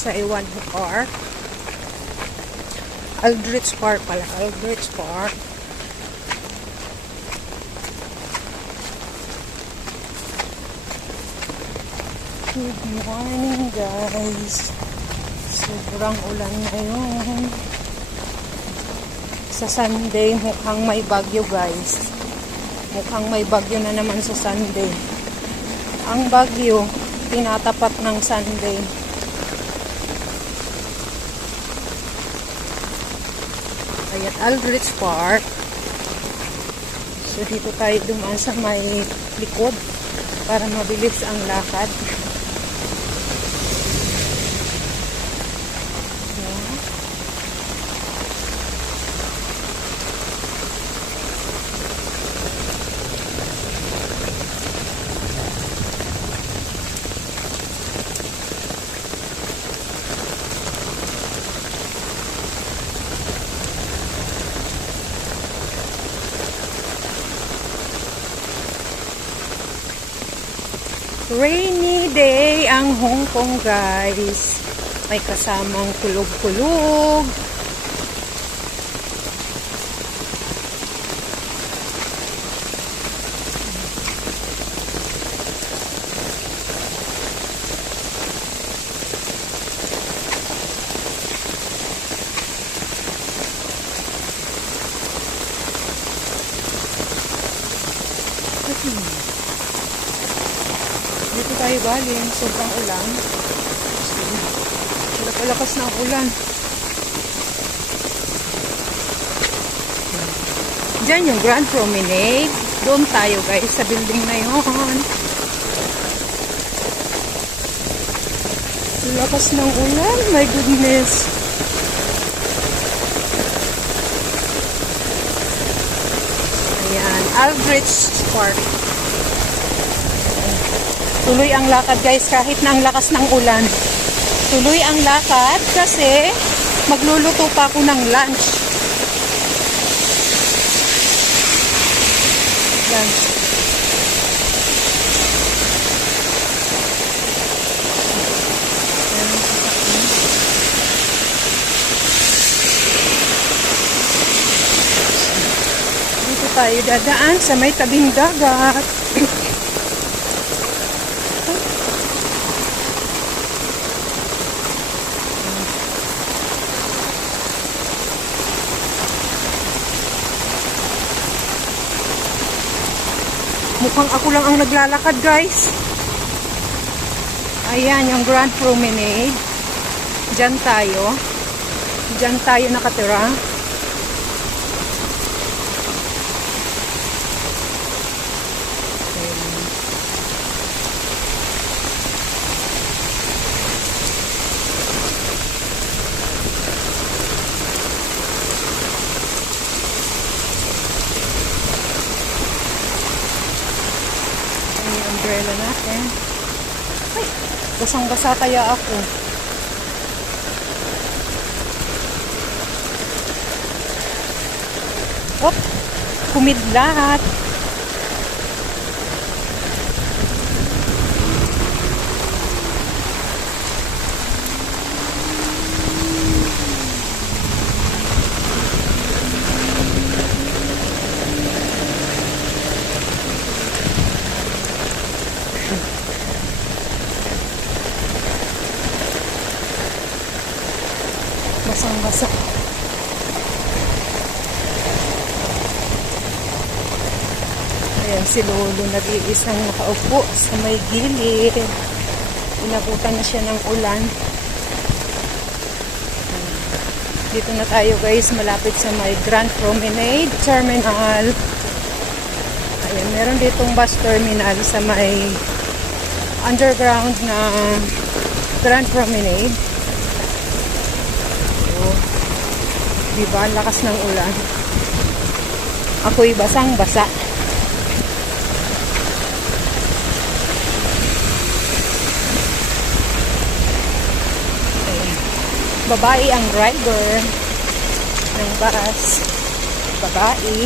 sa Ivanhoe Park. Aldrich Park pala. Aldrich Park. Good morning, guys. Sobrang ulan ngayon. Sa Sunday, mukhang may bagyo, guys. Mukhang may bagyo na naman sa Sunday. Ang bagyo, tinatapat ng Sunday. Ayan, Aldrich Park. So, dito tayo dumaan sa may likod para mabilis ang lakad. Rainy day ang Hong Kong, guys. May kasamang kulog-kulog. Dito tayo galing, sobrang ulan. Lakas ng ulan. Diyan yung Grand Promenade. Doon tayo, guys, sa building na yun. Lakas ng ulan, my goodness. Ayan, Aldrich Park. Tuloy ang lakad, guys, kahit na ang lakas ng ulan. Tuloy ang lakad kasi magluluto pa ako ng lunch. Yan. Dito tayo dadaan sa may tabing dagat. Mukhang ako lang ang naglalakad, guys. Ayan, yung Grand Promenade. Diyan tayo. Diyan tayo nakatira. Umbrella natin. Ay, basang-basa kaya ako. Op, kumidlat. Basang-basa. Ayan, si Lolo nag-iisang nakaupo sa may gilid. Inabutan na siya ng ulan. Dito na tayo, guys, malapit sa may Grand Promenade Terminal. Ayan, meron ditong bus terminal sa may underground na Grand Promenade. Diba? Lakas ng ulan. Ako'y basang-basa. Babae ang driver ng bus. Babae.